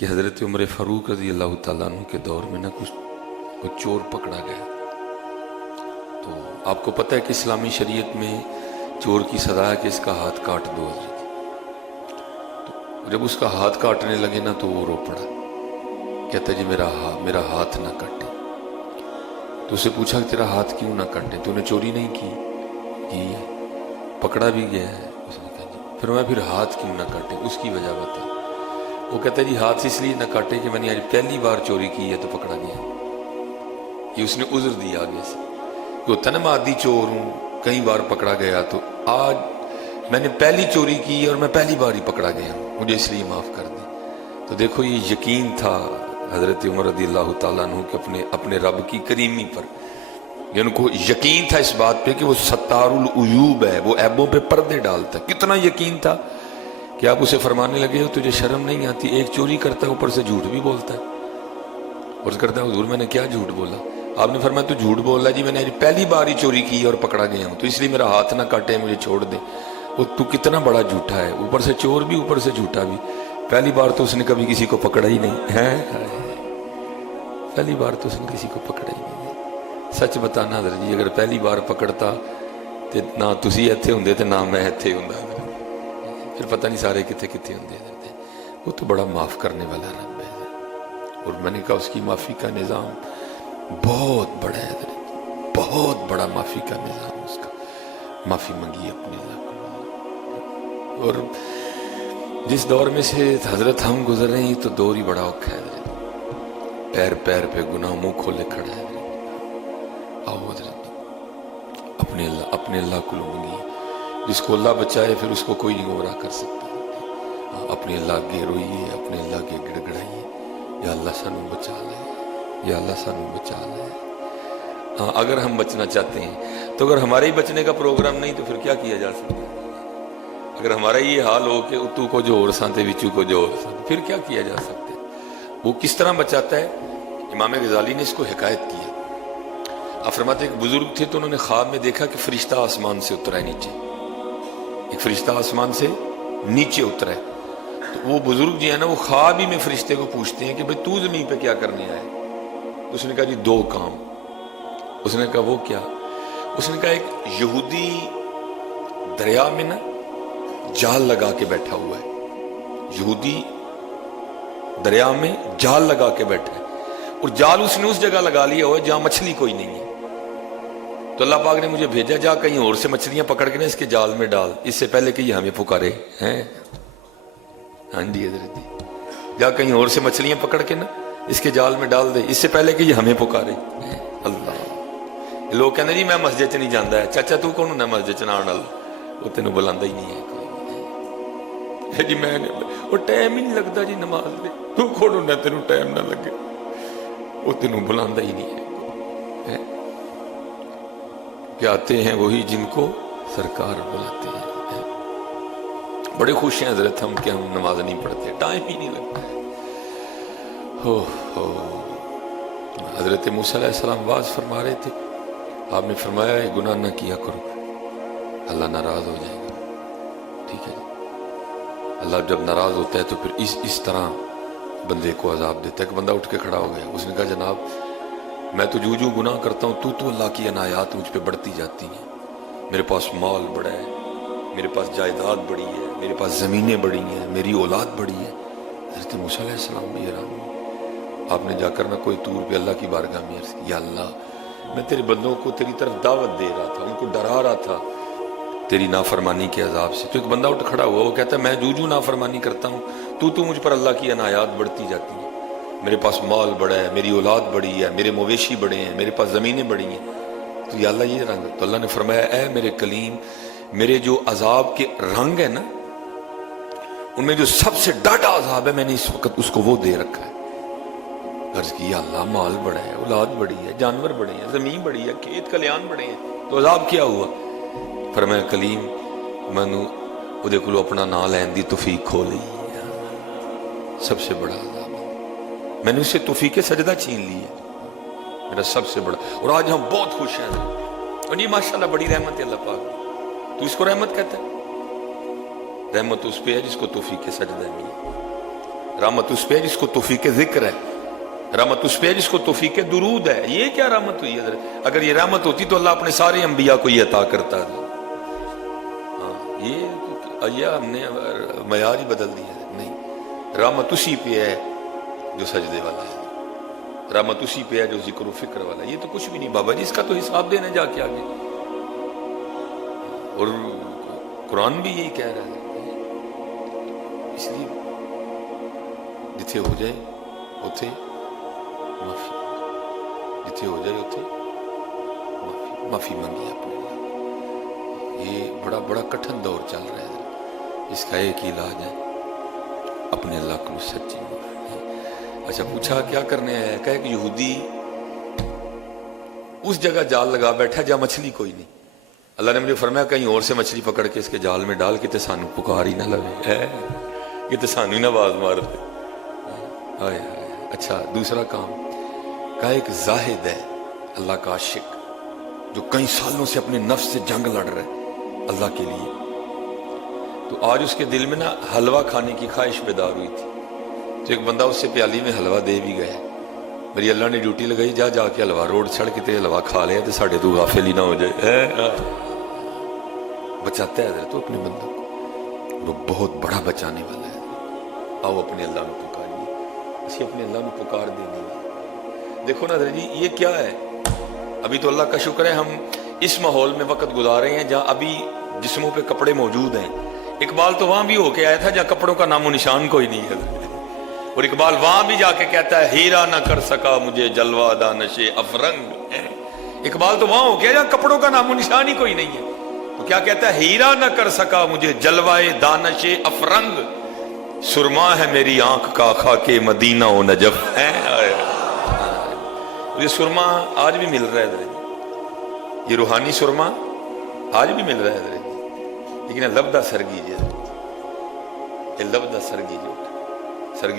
کہ حضرت عمر فاروق رضی اللہ تعالیٰ عنہ کے دور میں کوئی چور پکڑا گیا. تو آپ کو پتہ ہے کہ اسلامی شریعت میں چور کی سزا ہے کہ اس کا ہاتھ کاٹ دو. تو جب اس کا ہاتھ کاٹنے لگے نا تو وہ رو پڑا, کہتا جی میرا ہاتھ نہ کاٹے. تو اسے پوچھا کہ تیرا ہاتھ کیوں نہ کاٹے, تو نے چوری نہیں کی ہے, پکڑا بھی گیا ہے. اس نے کہا جی. پھر ہاتھ کیوں نہ کاٹے, اس کی وجہ بتا. وہ کہتا ہے جی ہاتھ اس لیے نہ کاٹے کہ میں نے آج پہلی بار چوری کی ہے تو پکڑا گیا. یہ اس نے عذر دیا آگے سے کہ ہوتا نا میں عادی چور ہوں, کئی بار پکڑا گیا, تو آج میں نے پہلی چوری کی اور میں پہلی بار ہی پکڑا گیا ہوں, مجھے اس لیے معاف کر دیں. تو دیکھو یہ یقین تھا حضرت عمر رضی اللہ تعالیٰ عنہ کے اپنے رب کی کریمی پر. ان کو یقین تھا اس بات پہ کہ وہ ستار العیوب ہے, وہ عیبوں پہ پردے ڈالتا ہے. کتنا یقین تھا کہ آپ اسے فرمانے لگے ہو تجھے شرم نہیں آتی, ایک چوری کرتا ہے اوپر سے جھوٹ بھی بولتا ہے. اور کرتا ہے حضور میں نے کیا جھوٹ بولا؟ آپ نے فرمایا تو جھوٹ بول رہا جی میں نے پہلی بار ہی چوری کی اور پکڑا گیا ہوں, تو اس لیے میرا ہاتھ نہ کاٹے, مجھے چھوڑ دے. وہ تو کتنا بڑا جھوٹا ہے, اوپر سے چور بھی اوپر سے جھوٹا بھی. پہلی بار تو اس نے کبھی کسی کو پکڑا ہی نہیں ہے, پہلی بار تو اس نے کسی کو پکڑا ہی نہیں. سچ بتانا حضرت جی, اگر پہلی بار پکڑتا تو نہ تسی ایتھے ہوندے تے نہ میں ایتھے ہوندا, پھر پتہ نہیں سارے کتنے کتنے ہوندے. وہ تو بڑا معاف کرنے والا رب ہے, اور میں نے کہا اس کی معافی کا نظام بہت بڑا ہے حضرت, بہت بڑا معافی کا نظام اس کا. معافی منگی اپنے اللہ. اور جس دور میں سے حضرت ہم گزر رہے ہیں تو دور ہی بڑا اوکھا ہے حضرت, پیر پیر پہ گناہ منہ کھولے کھڑا ہے. آؤ حضرت اپنے اللہ کو لوں گی, جس کو اللہ بچائے پھر اس کو کوئی نہیں گمراہ کر سکتا. اپنے اللہ کے روئیے, اپنے اللہ کے گڑ گڑائیے, یا اللہ سانو بچا لے, یا اللہ سانو بچا لے. ہاں اگر ہم بچنا چاہتے ہیں تو اگر ہمارے ہی بچنے کا پروگرام نہیں تو پھر کیا کیا جا سکتا ہے؟ اگر ہمارا یہ حال ہو کہ اتو کو جو اور سانتے وچو کو جو اور سانتے, پھر کیا کیا جا سکتا ہے؟ وہ کس طرح بچاتا ہے؟ امام غزالی نے اس کو حکایت کی ہے. آپ فرماتے ایک بزرگ تھے تو انہوں نے خواب میں دیکھا کہ فرشتہ آسمان سے اترا ہے نیچے, ایک فرشتہ آسمان سے نیچے اترا ہے. تو وہ بزرگ جی ہے نا, وہ خواب ہی میں فرشتے کو پوچھتے ہیں کہ بھئی تو زمین پہ کیا کرنے آئے؟ اس نے کہا جی 2 کام. اس نے کہا وہ کیا؟ اس نے کہا ایک یہودی دریا میں نا جال لگا کے بیٹھا ہوا ہے, یہودی دریا میں جال لگا کے بیٹھا ہے, اور جال اس نے اس جگہ لگا لیا ہوا ہے جہاں مچھلی کوئی نہیں ہے. تو اللہ پاک نے مجھے بھیجا جا کہیں اور سے مچھلیاں پکڑ کے نا اس کے جال میں ڈال, اس سے پہلے کہ یہ ہمیں پکارے ہیں. ہاں جی حضرت جی, جا کہیں اور سے مچھلیاں پکڑ کے نا اس کے جال میں ڈال دے, اس سے پہلے کہ یہ ہمیں پکارے. اللہ لوگ کہنے جی میں مسجد چ نہیں جانا ہے. چاچا تو کون ہونا مسجد چ نہ آنے والا, وہ تینوں بلاندہ ہی نہیں ہے جی. میں وہ ٹائم ہی نہیں لگتا جی نماز میں, تو کون ہونا تینوں ٹائم نہ لگے, وہ تینوں بلاندہ ہی نہیں ہے. کہ آتے ہیں وہی جن کو سرکار بلاتے ہیں. بڑے خوش ہیں حضرت ہم کہ ہم نماز نہیں پڑھتے, ٹائم ہی نہیں لگتا ہے. حضرت موسیٰ علیہ السلام واز فرما رہے تھے, آپ نے فرمایا ہے گناہ نہ کیا کرو, اللہ ناراض ہو جائے گا. ٹھیک ہے جی, اللہ جب ناراض ہوتا ہے تو پھر اس طرح بندے کو عذاب دیتا ہے. کہ بندہ اٹھ کے کھڑا ہو گیا, اس نے کہا جناب میں تو جو گناہ کرتا ہوں تو اللہ کی عنایات مجھ پہ بڑھتی جاتی ہیں. میرے پاس مال بڑا ہے, میرے پاس جائیداد بڑی ہے, میرے پاس زمینیں بڑی ہیں, میری اولاد بڑی ہے. حضرت موسیٰ علیہ السلام بھی حیران ہوئے. آپ نے جا کر نہ کوئی طور پہ اللہ کی بارگاہ میں عرض کیا, یا اللہ میں تیرے بندوں کو تیری طرف دعوت دے رہا تھا, ان کو ڈرا رہا تھا تیری نافرمانی کے عذاب سے. تو ایک بندہ اٹھ کھڑا ہوا, وہ کہتا ہے میں جو نافرمانی کرتا ہوں تو مجھ پر اللہ کی عنایات بڑھتی جاتی ہیں. میرے پاس مال بڑا ہے, میری اولاد بڑی ہے, میرے مویشی بڑے ہیں, میرے پاس زمینیں بڑی ہیں. تو یا اللہ یہ رنگ. تو اللہ نے فرمایا اے میرے کلیم, میرے جو عذاب کے رنگ ہیں نا ان میں جو سب سے ڈاڈا عذاب ہے میں نے اس وقت اس کو وہ دے رکھا ہے. عرض کی یا اللہ مال بڑا ہے, اولاد بڑی ہے, جانور بڑے ہیں, زمین بڑی ہے, کھیت کلیان بڑے ہیں, تو عذاب کیا ہوا؟ فرمایا کلیم منو وہ کو اپنا نام لین دی توفیق کھو لی, سب سے بڑا عذاب میں نے اس سے توفیق سجدہ چھین لی ہے, میرا سب سے بڑا. اور آج ہم بہت خوش ہیں, اور یہ ماشاءاللہ بڑی رحمت ہے اللہ پاک. تو اس کو رحمت کہتا ہے؟ رحمت اس پہ ہے جس کو توفیق سجدہ ملی. رحمت اس پہ ہے جس کو توفیق ذکر ہے، رحمت اس پہ ہے جس کو توفیق درود ہے. یہ کیا رحمت ہوئی ہے؟ اگر یہ رحمت ہوتی تو اللہ اپنے سارے انبیاء کو یہ عطا کرتا تھا. یہ ہم نے معیار ہی بدل دیا ہے. نہیں، رحمت اسی پہ ہے جو سجدے والا ہے، رحمت اسی پہ ہے جو ذکر و فکر والا ہے. یہ تو کچھ بھی نہیں بابا جی، اس کا تو حساب دینا جا کے آگے. اور قرآن بھی یہی کہہ رہا ہے. اس لیے جتھے ہو جائے اتھے معافی، جتھے ہو جائے اتھے معافی منگی اپنے اللہ. یہ بڑا کٹھن دور چل رہا ہے. اس کا ایک ہی علاج ہے اپنے اللہ کو سچی معافی. اچھا پوچھا کیا کرنے ہے؟ کہ ایک یہودی اس جگہ جال لگا بیٹھا جہاں مچھلی کوئی نہیں. اللہ نے مجھے فرمایا کہیں اور سے مچھلی پکڑ کے اس کے جال میں ڈال کے تے سانو پکار ہی نہ لگے، کہ تے سانو ہی نہ آواز مار دے. اچھا دوسرا کام، کہ ایک زاہد ہے اللہ کا عاشق جو کئی سالوں سے اپنے نفس سے جنگ لڑ رہا ہے اللہ کے لیے. تو آج اس کے دل میں نا حلوہ کھانے کی خواہش بیدار ہوئی تھی. تو ایک بندہ اس سے پیالی میں حلوہ دے بھی گیا. میری اللہ نے ڈیوٹی لگائی، جا کے حلوہ روڈ چھڑ کے تے حلوہ کھا لیا تو ساڑھے تو غافل ہی نہ ہو جائے. بچاتا ہے حضرت اپنے بندوں کو، وہ بہت بڑا بچانے والا ہے. آؤ اپنے اللہ کو پکاریے، اسی اپنے اللہ کو پکار دینی ہے. دیکھو نا حضرت جی یہ کیا ہے؟ ابھی تو اللہ کا شکر ہے ہم اس ماحول میں وقت گزارے ہیں جہاں ابھی جسموں پہ کپڑے موجود ہیں. اقبال تو وہاں بھی ہو کے آیا تھا جہاں کپڑوں کا نام و نشان کوئی نہیں ہے. اور اقبال وہاں بھی جا کے کہتا ہے ہیرا نہ کر سکا مجھے جلوہ دانش افرنگ. اقبال تو وہاں ہو گیا جہاں کپڑوں کا نام و نشان ہی کوئی نہیں ہے. تو کیا کہتا ہے؟ ہیرا نہ کر سکا مجھے جلوہ دانش افرنگ، سرما ہے میری آنکھ کا خاک مدینہ و نجف. یہ سرما آج بھی مل رہا ہے، یہ روحانی سرما آج بھی مل رہا ہے. لیکن لبدہ سرگی، یہ لبدہ سرگی جو سرگی